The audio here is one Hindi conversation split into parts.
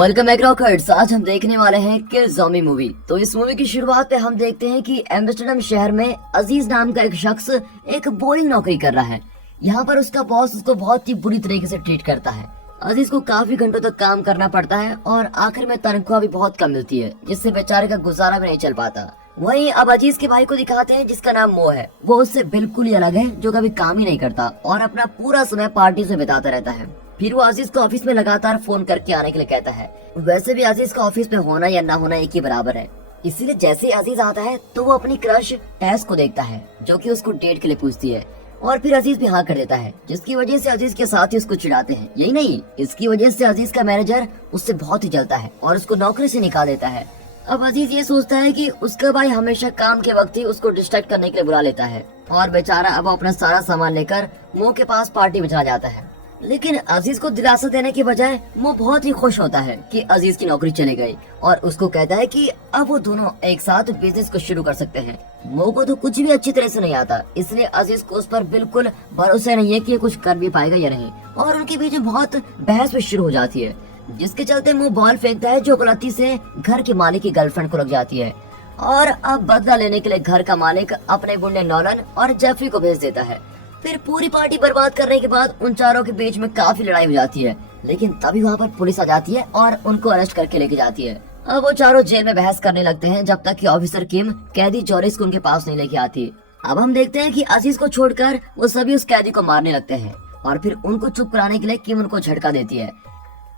Welcome back rockers. आज हम देखने वाले हैं किल ज़ॉम्बी मूवी। तो इस मूवी की शुरुआत पे हम देखते हैं कि एम्स्टर्डम शहर में अजीज नाम का एक शख्स एक बोरिंग नौकरी कर रहा है। यहाँ पर उसका बॉस उसको बहुत ही बुरी तरीके से ट्रीट करता है। अजीज को काफी घंटों तक काम करना पड़ता है और आखिर में तनख्वाह भी बहुत कम मिलती है, जिससे बेचारे का गुजारा भी नहीं चल पाता। वहीं अब अजीज के भाई को दिखाते हैं जिसका नाम मो है। वो उससे बिल्कुल ही अलग है, जो कभी काम ही नहीं करता और अपना पूरा समय पार्टी में बिताता रहता है। फिर वो अजीज को ऑफिस में लगातार फोन करके आने के लिए कहता है। वैसे भी अजीज का ऑफिस में होना या ना होना एक ही बराबर है, इसीलिए जैसे ही अजीज आता है तो वो अपनी क्रश टेस को देखता है, जो कि उसको डेट के लिए पूछती है। और फिर अजीज भी हाँ कर देता है, जिसकी वजह से अजीज के साथ ही उसको चिढ़ाते हैं। यही नहीं, इसकी वजह से अजीज का मैनेजर उससे बहुत ही जलता है और उसको नौकरी से निकाल देता है। अब अजीज ये सोचता है कि उसका भाई हमेशा काम के वक्त ही उसको डिस्ट्रैक्ट करने के लिए बुला लेता है और बेचारा अब अपना सारा सामान लेकर मो के पास पार्टी में चला जाता है। लेकिन अजीज को दिलासा देने के बजाय वो बहुत ही खुश होता है कि अजीज की नौकरी चली गई और उसको कहता है कि अब वो दोनों एक साथ बिजनेस को शुरू कर सकते हैं। मो को तो कुछ भी अच्छी तरह से नहीं आता, इसलिए अजीज को उस पर बिल्कुल भरोसा नहीं है कि ये कुछ कर भी पाएगा या नहीं, और उनके बीच में बहुत बहस भी शुरू हो जाती है, जिसके चलते वो बॉल फेंकता है जो गलती से घर के मालिक की गर्लफ्रेंड को लग जाती है। और अब बदला लेने के लिए घर का मालिक अपने गुंडे नॉलन और जेफरी को भेज देता है। फिर पूरी पार्टी बर्बाद करने के बाद उन चारों के बीच में काफी लड़ाई हो जाती है, लेकिन तभी वहाँ पर पुलिस आ जाती है और उनको अरेस्ट करके लेके जाती है। अब वो चारों जेल में बहस करने लगते हैं जब तक कि ऑफिसर किम कैदी जॉरिस को उनके पास नहीं लेके आती। अब हम देखते हैं कि अजीज को छोड़कर वो सभी उस कैदी को मारने लगते हैं और फिर उनको चुप कराने के लिए किम उनको झटका देती है।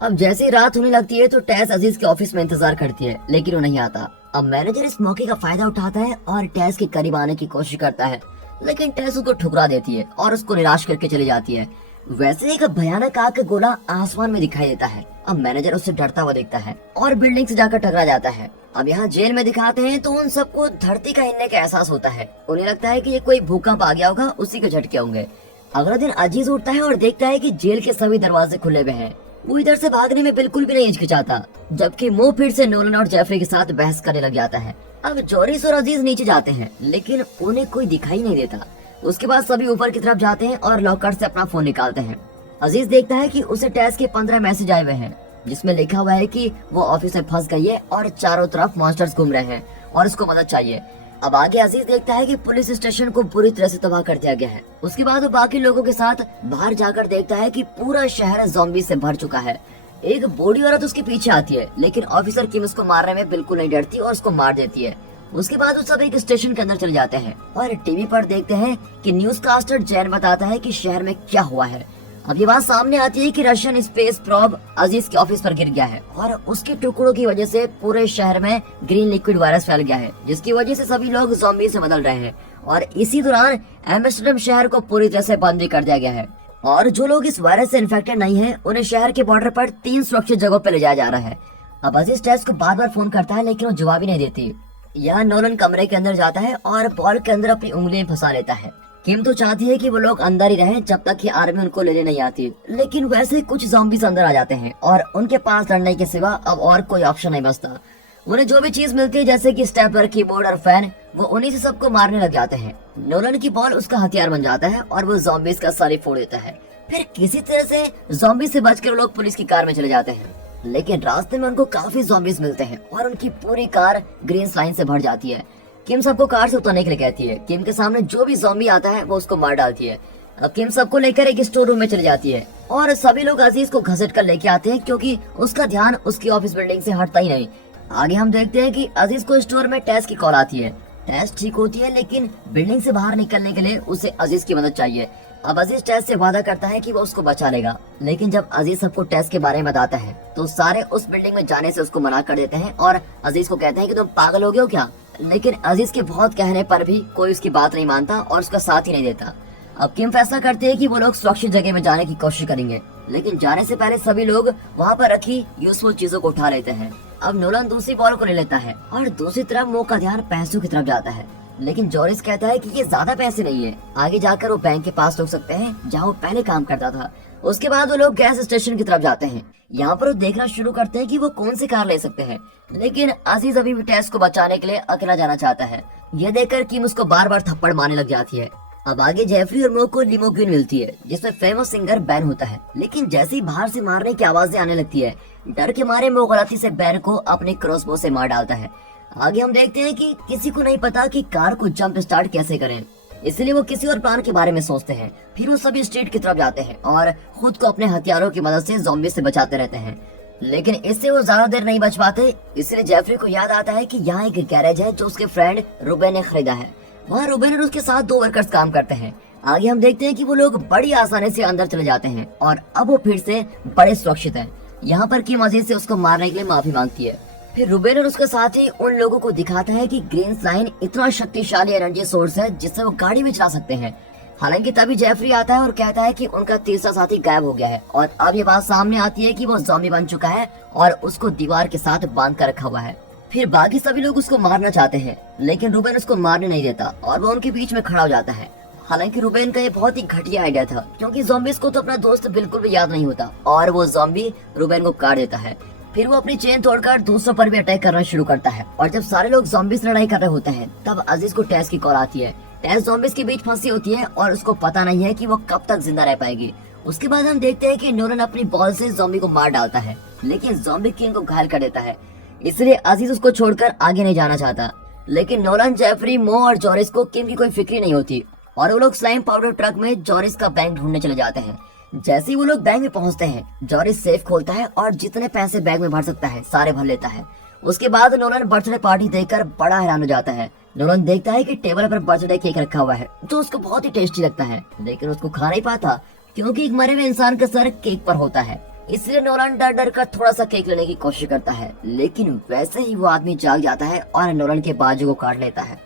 अब जैसे ही रात होने लगती है तो टेस अजीज के ऑफिस में इंतजार करती है, लेकिन वो नहीं आता। अब मैनेजर इस मौके का फायदा उठाता है और टेस के करीब आने की कोशिश करता है, लेकिन टेस उसको ठुकरा देती है और उसको निराश करके चली जाती है। वैसे एक भयानक आग का गोला आसमान में दिखाई देता है। अब मैनेजर उससे डरता हुआ दिखता है और बिल्डिंग से जाकर टकरा जाता है। अब यहाँ जेल में दिखाते हैं तो उन सबको धरती का हिलने का एहसास होता है। उन्हें लगता है कि ये कोई भूकंप आ गया होगा, उसी के झटके होंगे। अगले दिन अजीज उठता है और देखता है कि जेल के सभी दरवाजे खुले हुए हैं। वो इधर से भागने में बिल्कुल भी नहीं हिचकिचाता, जबकि मो फिर से नोलन और जेफरी के साथ बहस करने लग जाता है। अब जॉरिस और अजीज नीचे जाते हैं, लेकिन उन्हें कोई दिखाई नहीं देता। उसके बाद सभी ऊपर की तरफ जाते हैं और लॉकर से अपना फोन निकालते हैं। अजीज देखता है कि उसे टेस के 15 मैसेज आए हुए हैं, जिसमें लिखा हुआ है कि वो ऑफिस में फंस गई है और चारों तरफ मॉन्स्टर्स घूम रहे हैं और उसको मदद चाहिए। अब आगे अजीज देखता है कि पुलिस स्टेशन को पूरी तरह से तबाह कर दिया गया है। उसके बाद वो बाकी लोगों के साथ बाहर जाकर देखता है कि पूरा शहर ज़ॉम्बी से भर चुका है। एक बूढ़ी औरत उसके पीछे आती है, लेकिन ऑफिसर किम उसको मारने में बिल्कुल नहीं डरती और उसको मार देती है। उसके बाद वो सब एक स्टेशन के अंदर चले जाते हैं और टीवी पर देखते हैं कि न्यूज़कास्टर जैन बताता है कि शहर में क्या हुआ है। अब ये बात सामने आती है कि रशियन स्पेस प्रोब अजीज के ऑफिस पर गिर गया है और उसके टुकड़ों की वजह से पूरे शहर में ग्रीन लिक्विड वायरस फैल गया है, जिसकी वजह से सभी लोग ज़ॉम्बी से बदल रहे हैं। और इसी दौरान एम्स्टर्डम शहर को पूरी तरह से बंद भी कर दिया गया है और जो लोग इस वायरस से इन्फेक्टेड नहीं है उन्हें शहर के बॉर्डर पर 3 सुरक्षित जगहों पर ले जाया जा रहा है। अब अजीज टेस को बार बार फोन करता है, लेकिन वो जवाब ही नहीं देती। यहाँ नोलन कमरे के अंदर जाता है और बॉल के अंदर अपनी उंगलियां फंसा लेता है। किम तो चाहती है कि वो लोग अंदर ही रहें जब तक कि आर्मी उनको लेने नहीं आती, लेकिन वैसे कुछ ज़ॉम्बीज़ अंदर आ जाते हैं और उनके पास लड़ने के सिवा अब और कोई ऑप्शन नहीं बचता। उन्हें जो भी चीज मिलती है, जैसे कि स्टेपलर, कीबोर्ड और फैन, वो उन्हीं से सबको मारने लग जाते हैं। नोलन की बॉल उसका हथियार बन जाता है और वो ज़ॉम्बीज़ का सर फोड़ देता है। फिर किसी तरह से ज़ॉम्बी से बचकर लोग पुलिस की कार में चले जाते हैं, लेकिन रास्ते में उनको काफी ज़ॉम्बीज़ मिलते हैं और उनकी पूरी कार ग्रीन स्लाइन से भर जाती है। किम सबको कार से उतरने के लिए कहती है। किम के सामने जो भी ज़ॉम्बी आता है वो उसको मार डालती है। अब किम सबको लेकर एक स्टोर रूम में चली जाती है और सभी लोग अजीज को घसीट कर लेके आते हैं, क्योंकि उसका ध्यान उसकी ऑफिस बिल्डिंग से हटता ही नहीं। आगे हम देखते हैं कि अजीज को स्टोर में टेस की कॉल आती है। टेस ठीक होती है, लेकिन बिल्डिंग से बाहर निकलने के लिए उसे अजीज की मदद चाहिए। अब अजीज टेस से वादा करता है कि वो उसको बचा लेगा, लेकिन जब अजीज सबको टेस के बारे में बताता है तो सारे उस बिल्डिंग में जाने से उसको मना कर देते हैं और अजीज को कहते हैं कि तुम पागल हो गए हो क्या। लेकिन अजीज के बहुत कहने पर भी कोई उसकी बात नहीं मानता और उसका साथ ही नहीं देता। अब किम फैसला करते हैं कि वो लोग सुरक्षित जगह में जाने की कोशिश करेंगे, लेकिन जाने से पहले सभी लोग वहाँ पर रखी यूजफुल चीजों को उठा लेते हैं। अब नोलन दूसरी बॉल को ले लेता है और दूसरी तरफ मो का ध्यान पैसों की तरफ जाता है, लेकिन जॉरिस कहता है कि ये ज्यादा पैसे नहीं है, आगे जाकर वो बैंक के पास रुक सकते हैं जहाँ वो पहले काम करता था। उसके बाद वो लोग गैस स्टेशन की तरफ जाते हैं। यहाँ पर वो देखना शुरू करते हैं कि वो कौन सी कार ले सकते हैं, लेकिन अजीज अभी भी टेस को बचाने के लिए अकेला जाना चाहता है। ये देखकर किम उसको बार बार थप्पड़ मारने लग जाती है। अब आगे जेफरी और मो को लिमोक्विन मिलती है जिसमें फेमस सिंगर बैन होता है, लेकिन जैसे ही बाहर से मारने की आवाजें आने लगती है, डर के मारे मो गलती से बैन को अपने क्रॉसबो से मार डालता है। आगे हम देखते हैं कि किसी को नहीं पता कि कार को जंप स्टार्ट कैसे करें, इसलिए वो किसी और प्लान के बारे में सोचते हैं। फिर वो सभी स्ट्रीट की तरफ जाते हैं और खुद को अपने हथियारों की मदद से ज़ॉम्बी से बचाते रहते हैं, लेकिन इससे वो ज्यादा देर नहीं बच पाते। इसलिए जेफरी को याद आता है कि यहाँ एक गैरेज है जो उसके फ्रेंड रुबेन ने खरीदा है। वहाँ रुबेन और उसके साथ 2 वर्कर्स काम करते हैं। आगे हम देखते हैं कि वो लोग बड़ी आसानी से अंदर चले जाते हैं और अब वो फिर से बड़े सुरक्षित हैं। यहाँ पर किम अजीज से उसको मारने के लिए माफी मांगती है। फिर रुबेन और उसके साथी उन लोगों को दिखाता है कि ग्रीन लाइन इतना शक्तिशाली एनर्जी सोर्स है जिससे वो गाड़ी भी चला सकते हैं। हालांकि तभी जेफरी आता है और कहता है कि उनका तीसरा साथी गायब हो गया है और अब ये बात सामने आती है कि वो ज़ॉम्बी बन चुका है और उसको दीवार के साथ बांध कर रखा हुआ है। फिर बाकी सभी लोग उसको मारना चाहते हैं, लेकिन रुबेन उसको मारने नहीं देता और वो उनके बीच में खड़ा हो जाता है। हालांकि रुबेन का ये बहुत ही घटिया आइडिया था, क्योंकि ज़ॉम्बीज़ को तो अपना दोस्त बिल्कुल भी याद नहीं होता और वो ज़ॉम्बी रुबेन को काट देता है। फिर वो अपनी चेन तोड़कर दूसरों पर भी अटैक करना शुरू करता है और जब सारे लोग ज़ॉम्बी से लड़ाई कर रहे होते हैं तब अजीज को टेस की कॉल आती है। टेस ज़ॉम्बीज़ के बीच फंसी होती है और उसको पता नहीं है कि वो कब तक जिंदा रह पाएगी। उसके बाद हम देखते हैं कि नोलन अपनी बॉल से ज़ॉम्बी को मार डालता है, लेकिन ज़ॉम्बी किंग को घायल कर देता है। इसलिए अजीज उसको छोड़कर आगे नहीं जाना चाहता, लेकिन नोलन, जेफरी, मो और जॉरिस को किम की कोई फिक्र नहीं होती और वो लोग स्लाइम पाउडर ट्रक में जॉरिस का बैंक ढूंढने चले जाते हैं। जैसे ही वो लोग बैंक में पहुंचते हैं, जॉरिस सेफ खोलता है और जितने पैसे बैग में भर सकता है सारे भर लेता है। उसके बाद नोलन बर्थडे पार्टी देखकर बड़ा हैरान हो जाता है। नोलन देखता है कि टेबल पर बर्थडे केक रखा हुआ है जो उसको बहुत ही टेस्टी लगता है, लेकिन उसको खा नहीं पाता क्योंकि एक मरे हुए इंसान का सर केक पर होता है। इसलिए नोलन डर डर कर थोड़ा सा केक लेने की कोशिश करता है, लेकिन वैसे ही वो आदमी जाग जाता है और नोलन के बाजू को काट लेता है।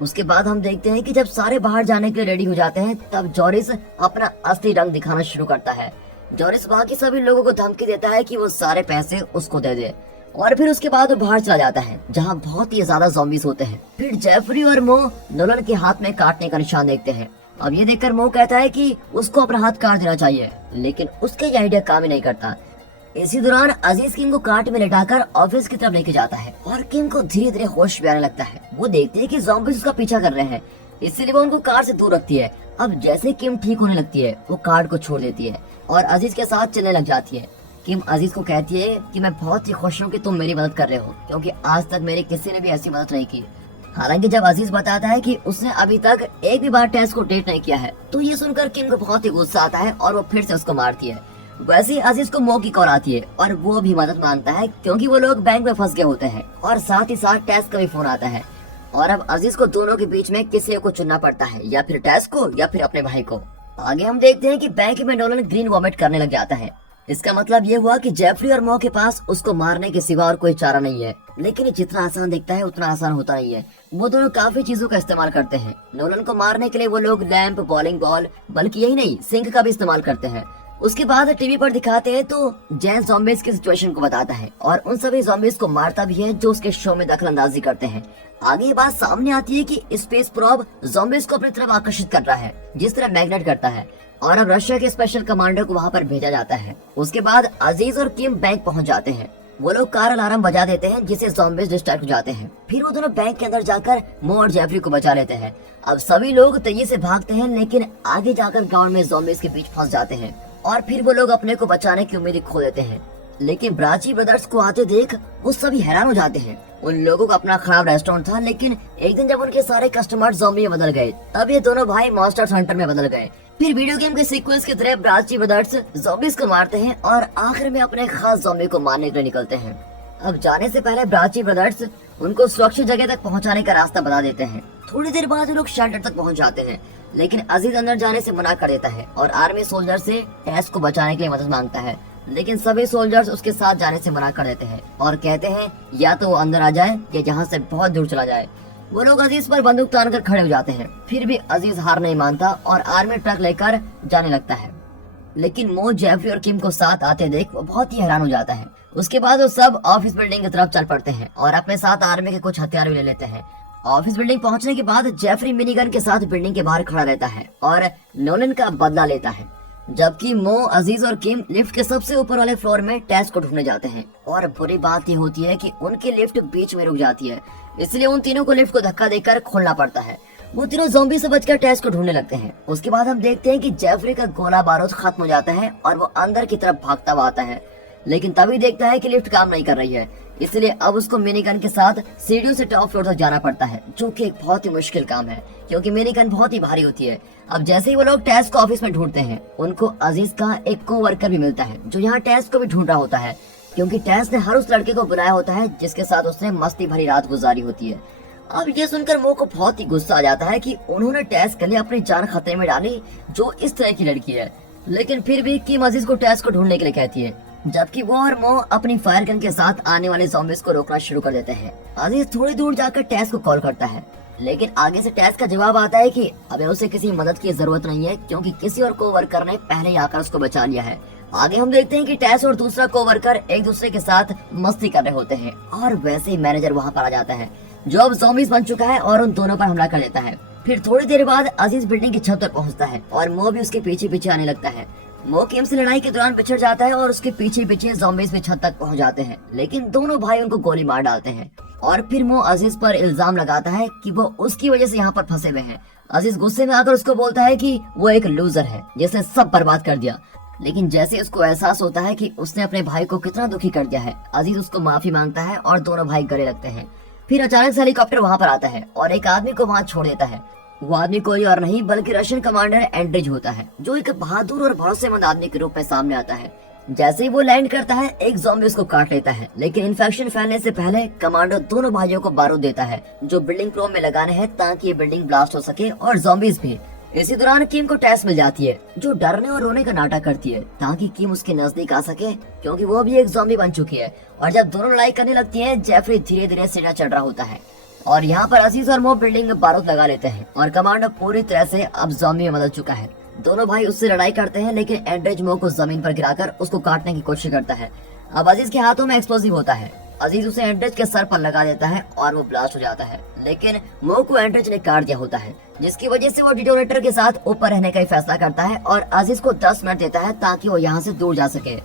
उसके बाद हम देखते हैं कि जब सारे बाहर जाने के लिए रेडी हो जाते हैं तब जॉरिस अपना असली रंग दिखाना शुरू करता है। जॉरिस बाकी सभी लोगों को धमकी देता है कि वो सारे पैसे उसको दे दे और फिर उसके बाद वो बाहर चला जाता है जहां बहुत ही ज्यादा ज़ॉम्बीज़ होते हैं। फिर जेफरी और मो नोलन के हाथ में काटने का निशान देखते हैं। अब ये देखकर मो कहता है कि उसको अपना हाथ काट देना चाहिए, लेकिन उसका ये आइडिया काम ही नहीं करता। इसी दौरान अजीज किम को काट में लेटाकर ऑफिस की तरफ लेके जाता है और किम को धीरे धीरे होश भी आने लगता है। वो देखते हैं कि ज़ॉम्बीज़ उसका पीछा कर रहे हैं, इसलिए वो उनको कार से दूर रखती है। अब जैसे किम ठीक होने लगती है वो कार को छोड़ देती है और अजीज के साथ चलने लग जाती है। किम अजीज को कहती है कि मैं बहुत ही खुश हूँ कि तुम मेरी मदद कर रहे हो, क्योंकि आज तक मेरे किसी ने भी ऐसी मदद नहीं की। हालांकि जब अजीज बताता है कि उसने अभी तक एक भी बार टेस्ट को डेट नहीं किया है, तो ये सुनकर किम को बहुत ही गुस्सा आता है और वो फिर से उसको मारती है। वैसे ही अजीज को मो की कॉल आती है और वो भी मदद मांगता है क्योंकि वो लोग बैंक में फंस गए होते हैं और साथ ही साथ टेस्ट का भी फोन आता है और अब अजीज को दोनों के बीच में किसी को चुनना पड़ता है, या फिर टेस्ट को या फिर अपने भाई को। आगे हम देखते हैं कि बैंक में नोलन ग्रीन वॉमिट करने लग जाता है। इसका मतलब ये हुआ कि जेफरी और मो के पास उसको मारने के सिवा और कोई चारा नहीं है, लेकिन ये जितना आसान दिखता है उतना आसान होता नहीं है। वो दोनों काफी चीजों का इस्तेमाल करते हैं। नोलन को मारने के लिए वो लोग लैंप, बॉलिंग बॉल, बल्कि यही नहीं सिंक का भी इस्तेमाल करते हैं। उसके बाद टीवी पर दिखाते हैं तो जैन ज़ॉम्बीज़ की सिचुएशन को बताता है और उन सभी ज़ॉम्बीज़ को मारता भी है जो उसके शो में दखल अंदाजी करते हैं। आगे ये बात सामने आती है कि स्पेस प्रोब ज़ॉम्बीज़ को अपनी तरफ आकर्षित कर रहा है जिस तरह मैग्नेट करता है और अब रशिया के स्पेशल कमांडर को वहाँ पर भेजा जाता है। उसके बाद अजीज और किम बैंक पहुँच जाते हैं। वो लोग कार अलार्म बजा देते हैं जिससे ज़ॉम्बीज़ डिस्ट्रैक्ट हो जाते हैं। फिर वो दोनों बैंक के अंदर जाकर मो और जेफरी को बचा लेते हैं। अब सभी लोग तेजी से भागते हैं, लेकिन आगे जाकर ग्राउंड में ज़ॉम्बीज़ के बीच फंस जाते हैं और फिर वो लोग अपने को बचाने की उम्मीद खो देते हैं। लेकिन ब्राची ब्रदर्स को आते देख वो सभी हैरान हो जाते हैं। उन लोगों का अपना खराब रेस्टोरेंट था, लेकिन एक दिन जब उनके सारे कस्टमर ज़ॉम्बी में बदल गए तब ये दोनों भाई मॉन्स्टर हंटर में बदल गए। फिर वीडियो गेम के सीक्वल्स की तरह ब्राची ब्रदर्स ज़ॉम्बीज़ को मारते हैं और आखिर में अपने खास ज़ॉम्बी को मारने के लिए निकलते हैं। अब जाने से पहले ब्राची ब्रदर्स उनको सुरक्षित जगह तक पहुंचाने का रास्ता बता देते हैं। थोड़ी देर बाद वो लोग शेल्टर तक पहुंच जाते हैं, लेकिन अजीज अंदर जाने से मना कर देता है और आर्मी सोल्जर से टेस को बचाने के लिए मदद मांगता है, लेकिन सभी सोल्जर्स उसके साथ जाने से मना कर देते हैं और कहते हैं या तो वो अंदर आ जाए या जहाँ से बहुत दूर चला जाए। वो लोग अजीज पर बंदूक तान कर खड़े हो जाते हैं। फिर भी अजीज हार नहीं मानता और आर्मी ट्रक लेकर जाने लगता है, लेकिन मो, जेफरी और किम को साथ आते देख वो बहुत ही हैरान हो जाता है। उसके बाद वो सब ऑफिस बिल्डिंग की तरफ चल पड़ते हैं और अपने साथ आर्मी के कुछ हथियार भी ले लेते हैं। ऑफिस बिल्डिंग पहुंचने के बाद जेफरी मिनीगन के साथ बिल्डिंग के बाहर खड़ा रहता है और नोलन का बदला लेता है, जबकि मो, अजीज और किम लिफ्ट के सबसे ऊपर वाले फ्लोर में टेस को ढूंढने जाते हैं। और बुरी बात ये होती है कि उनकी लिफ्ट बीच में रुक जाती है, इसलिए उन तीनों को लिफ्ट को धक्का देकर खोलना पड़ता है। वो तीनों ज़ॉम्बी से बचकर टेस को ढूंढने लगते हैं। उसके बाद हम देखते हैं कि जेफरी का गोला बारूद खत्म हो जाता है और वो अंदर की तरफ भागता हुआ आता है, लेकिन तभी देखता है कि लिफ्ट काम नहीं कर रही है, इसलिए अब उसको मिनी गन के साथ सीढ़ियों से टॉप फ्लोर तक जाना पड़ता है, जो कि एक बहुत ही मुश्किल काम है क्योंकि मिनी गन बहुत ही भारी होती है। अब जैसे ही वो लोग टेस को ऑफिस में ढूंढते हैं, उनको अजीज का एक कोवर्कर भी मिलता है जो यहाँ टेस को भी ढूंढ रहा होता है, क्योंकि टेस ने हर उस लड़के को बुलाया होता है जिसके साथ उसने मस्ती भरी रात गुजारी होती है। अब ये सुनकर मो को बहुत ही गुस्सा आ जाता है कि उन्होंने टेस के लिए अपनी जान खतरे में डाली जो इस तरह की लड़की है, लेकिन फिर भी किम अजीज को टेस को ढूंढने के लिए कहती है, जबकि वो और मो अपनी फायर गन के साथ आने वाले ज़ॉम्बीज को रोकना शुरू कर देते हैं। अजीज थोड़ी दूर जाकर टेस को कॉल करता है, लेकिन आगे से टेस का जवाब आता है कि अबे उसे किसी मदद की जरूरत नहीं है क्योंकि किसी और कोवर्कर ने पहले ही आकर उसको बचा लिया है। आगे हम देखते हैं कि टेस और दूसरा कोवर्कर एक दूसरे के साथ मस्ती कर रहे होते हैं और वैसे ही मैनेजर वहाँ पर आ जाता है जो अब ज़ॉम्बीज बन चुका है और उन दोनों पर हमला कर देता है। फिर थोड़ी देर बाद अजीज बिल्डिंग की छत पर पहुँचता है और मो भी उसके पीछे पीछे आने लगता है। मो किम से लड़ाई के दौरान बिछड़ जाता है और उसके पीछे पीछे ज़ॉम्बीज भी छत तक पहुंच जाते हैं, लेकिन दोनों भाई उनको गोली मार डालते हैं और फिर मो अजीज पर इल्जाम लगाता है कि वो उसकी वजह से यहाँ पर फंसे हुए हैं। अजीज गुस्से में आकर उसको बोलता है कि वो एक लूजर है जिसने सब बर्बाद कर दिया, लेकिन जैसे उसको एहसास होता है कि उसने अपने भाई को कितना दुखी कर दिया है, अजीज उसको माफी मांगता है और दोनों भाई गले लगते हैं। फिर अचानक से हेलीकॉप्टर वहाँ पर आता है और एक आदमी को वहाँ छोड़ देता है। वो आदमी कोई और नहीं बल्कि रशियन कमांडर एंड्रिज होता है, जो एक बहादुर और भरोसेमंद आदमी के रूप में सामने आता है। जैसे ही वो लैंड करता है, एक ज़ॉम्बी उसको काट लेता है, लेकिन इन्फेक्शन फैलने से पहले कमांडर दोनों भाइयों को बारूद देता है जो बिल्डिंग प्रोम में लगाने हैं ताकि ये बिल्डिंग ब्लास्ट हो सके और ज़ॉम्बीज भी। इसी दौरान किम को टेस मिल जाती है जो डरने और रोने का नाटक करती है ताकि किम उसके नजदीक आ सके क्योंकि वो भी एक ज़ॉम्बी बन चुकी है। और जब दोनों लड़ाई करने लगती है, जेफरी धीरे धीरे सीढ़ियां चढ़ रहा होता है और यहाँ पर अजीज और मो बिल्डिंग में बारूद लगा लेते हैं और कमांडर पूरी तरह से अब ज़ॉम्बी में बदल चुका है। दोनों भाई उससे लड़ाई करते हैं, लेकिन एंड्रिज मो को जमीन पर गिराकर उसको काटने की कोशिश करता है। अब अजीज के हाथों में एक्सप्लोसिव होता है। अजीज उसे एंड्रिज के सर पर लगा देता है और वो ब्लास्ट हो जाता है, लेकिन मो को एंड्रिज ने काट दिया होता है, जिसकी वजह से वो डिटोनेटर के साथ ऊपर रहने का फैसला करता है और अजीज को 10 मिनट देता है ताकि वो यहाँ से दूर जा सके।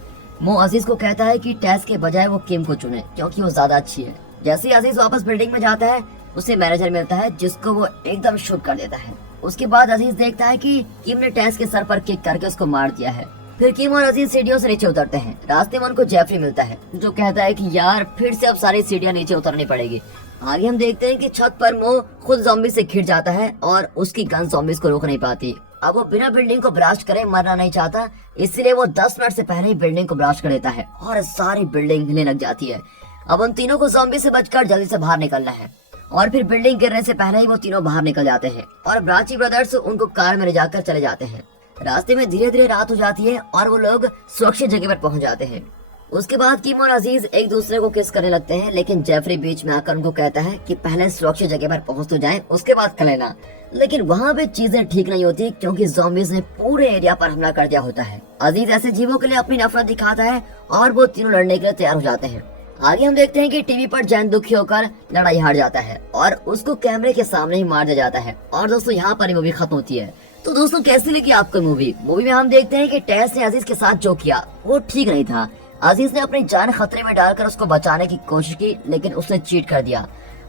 मो अजीज को कहता है कि टेस के बजाय वो किम को चुने क्योंकि वो ज्यादा अच्छी है। जैसे ही अजीज वापस बिल्डिंग में जाता है, उसे मैनेजर मिलता है जिसको वो एकदम शुभ कर देता है। उसके बाद अजीज देखता है कि किम ने टेस के सर पर किक करके उसको मार दिया है। फिर किम और अजीज सीढ़ियों से नीचे उतरते हैं। रास्ते में उनको जेफरी मिलता है जो कहता है कि यार फिर से अब सारी सीढ़ियां नीचे उतरनी पड़ेगी। आगे हम देखते हैं कि छत पर मो खुद ज़ॉम्बी से घिर जाता है और उसकी गन ज़ॉम्बीज को रोक नहीं पाती। अब वो बिना बिल्डिंग को ब्लास्ट करे मरना नहीं चाहता, इसलिए वो 10 मिनट से पहले ही बिल्डिंग को ब्लास्ट कर देता है और सारी बिल्डिंग हिलने लग जाती है। अब उन तीनों को ज़ॉम्बी से बचकर जल्दी से बाहर निकलना है और फिर बिल्डिंग गिरने से पहले ही वो तीनों बाहर निकल जाते हैं और ब्राची ब्रदर्स उनको कार में ले जाकर चले जाते हैं। रास्ते में धीरे धीरे रात हो जाती है और वो लोग सुरक्षित जगह पर पहुंच जाते हैं। उसके बाद किम और अजीज एक दूसरे को किस करने लगते हैं, लेकिन जेफरी बीच में आकर उनको कहता है कि पहले सुरक्षित जगह पर पहुंच तो जाएं, उसके बाद कर लेना। लेकिन वहाँ पे चीजें ठीक नहीं होती क्योंकि ज़ॉम्बीज ने पूरे एरिया पर हमला कर दिया होता है। अजीज ऐसे जीवों के लिए अपनी नफरत दिखाता है और वो तीनों लड़ने के लिए तैयार हो जाते हैं। आगे हम देखते हैं कि टीवी पर जैन दुखी होकर लड़ाई हार जाता है और उसको कैमरे के सामने ही मार दिया जाता है। और दोस्तों यहाँ पर मूवी खत्म होती है। तो दोस्तों कैसी लगी आपको मूवी में हम देखते हैं कि टेस ने अजीज के साथ जो किया वो ठीक नहीं था। अजीज ने अपनी जान खतरे में डालकर उसको बचाने की कोशिश की, लेकिन उसने चीट कर दिया।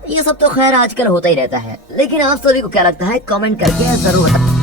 ये सब तो खैर आजकल होता ही रहता है, लेकिन आप सभी को क्या लगता है कमेंट करके जरूर बताएं।